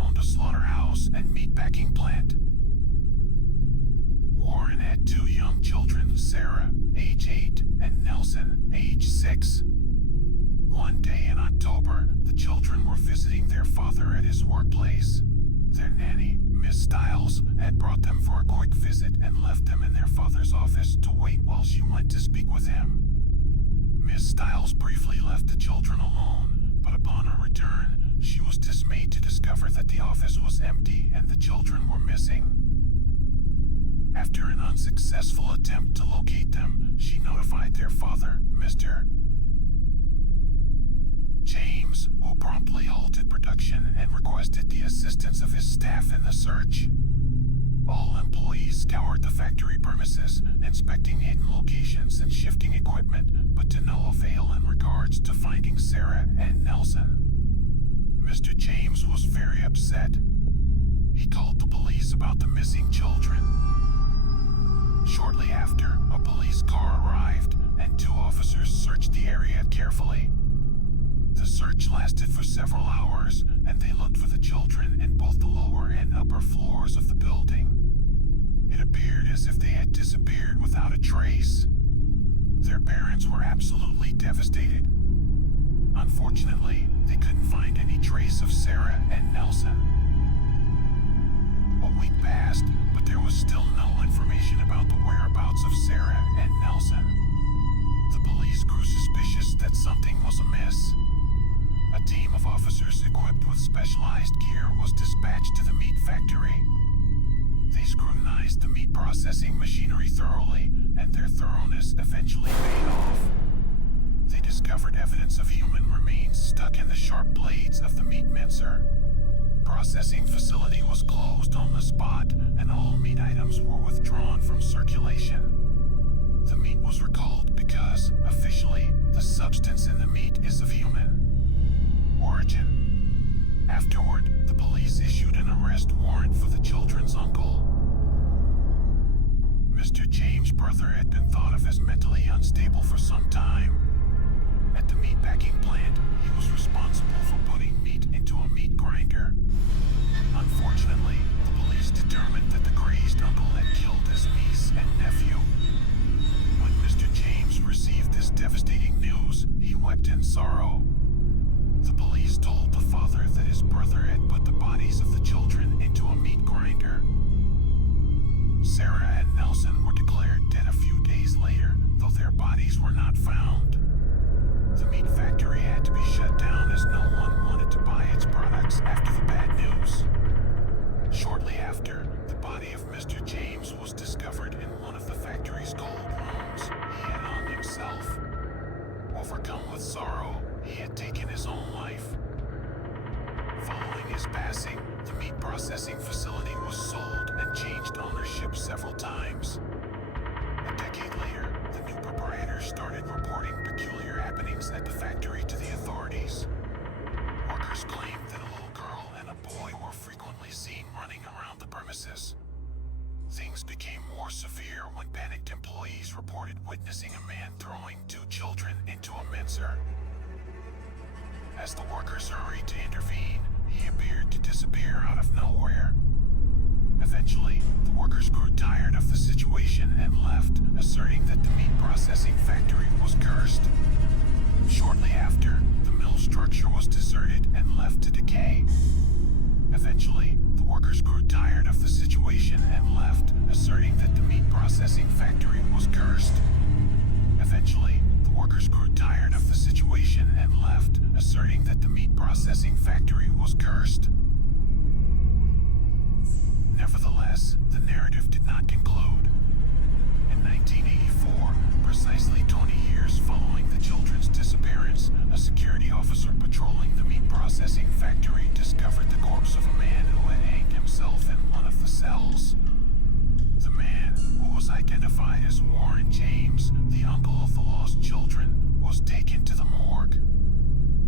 owned a slaughterhouse and meatpacking plant. Warren had two young children, Sarah, age 8, and Nelson, age 6. One day in October, the children were visiting their father at his workplace. Their nanny, Miss Stiles, had brought them for a quick visit and left them in their father's office to wait while she went to speak with him. Miss Stiles briefly left the children alone, but upon her return, she was dismayed to discover that the office was empty and the children were missing. After an unsuccessful attempt to locate them, she notified their father, Mr. James, who promptly halted production and requested the assistance of his staff in the search. All employees scoured the factory premises, inspecting hidden locations and shifting equipment, but to no avail in regards to finding Sarah and Nelson. Mr. James was very upset. He called the police about the missing children. Shortly after, a police car arrived, and two officers searched the area carefully. The search lasted for several hours, and they looked for the children in both the lower and upper floors of the building. It appeared as if they had disappeared without a trace. Their parents were absolutely devastated. Unfortunately, they couldn't find any trace of Sarah and Nelson. A week passed, but there was still no information about the whereabouts of Sarah and Nelson. The police grew suspicious that something was amiss. A team of officers equipped with specialized gear was dispatched to the meat factory. They scrutinized the meat processing machinery thoroughly, and their thoroughness eventually paid off. They discovered evidence of human remains stuck in the sharp blades of the meat mincer. Processing facility was closed on the spot, and all meat items were withdrawn from circulation. The meat was recalled because, officially, the substance in the meat is of human origin. Afterward, the police issued an arrest warrant for the children's uncle. Mr. James' brother had been thought of as mentally unstable for some time. At the meatpacking plant, he was responsible for putting meat into a meat grinder. Unfortunately, the police determined that the crazed uncle had killed his niece and nephew. When Mr. James received this devastating news, he wept in sorrow. The police told the father that his brother had put the bodies of the children into a meat grinder. Sarah and Nelson were declared dead a few days later, though their bodies were not found. The meat factory had to be shut down as no one wanted to buy its products after the bad news. Shortly after, the body of Mr. James was discovered in one of the factory's cold rooms. He had hung himself. Overcome with sorrow, he had taken his own life. Following his passing, the meat processing facility was sold and changed ownership several times. A decade later, the new proprietor started reporting peculiar happenings at the factory to the authorities. Workers claimed that a little girl and a boy were frequently seen running around the premises. Things became more severe when panicked employees reported witnessing a man throwing two children into a mincer. As the workers hurried to intervene, he appeared to disappear out of nowhere. Eventually, the workers grew tired of the situation and left, asserting that the meat processing factory was cursed. Shortly after, the mill structure was deserted and left to decay. Eventually, the workers grew tired of the situation and left, asserting that the meat processing factory was cursed. Eventually, the workers grew tired of the situation and left, asserting that the meat processing factory was cursed. Nevertheless, the narrative did not conclude. In 1984, precisely 20 years following the children's disappearance, a security officer patrolling the meat processing factory discovered the corpse of a man who had hanged himself in one of the cells. The man, who was identified as Warren James, the uncle of the lost children, was taken to the morgue.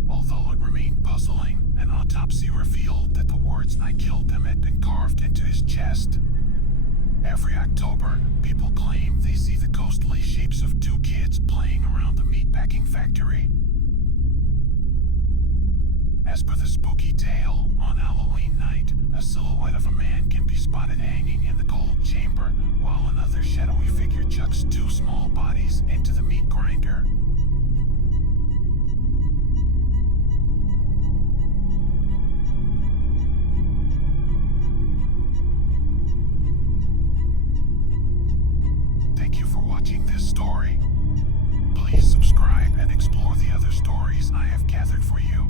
Although it remained puzzling, an autopsy revealed that the words "I killed them" had been carved into his chest. Every October, people claim they see the ghostly shapes of two kids playing around the meatpacking factory. As per the spooky tale, on Halloween night, a silhouette of a man can be spotted hanging in the cold chamber, while another shadowy figure chucks two small bodies into the meat grinder. Thank you for watching this story. Please subscribe and explore the other stories I have gathered for you.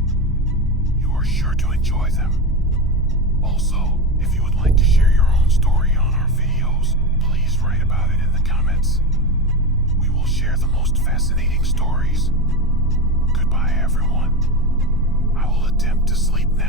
You are sure to enjoy them. Also, if you would like to share your own story on our videos, please write about it in the comments. We will share the most fascinating stories. Goodbye, everyone. I will attempt to sleep now.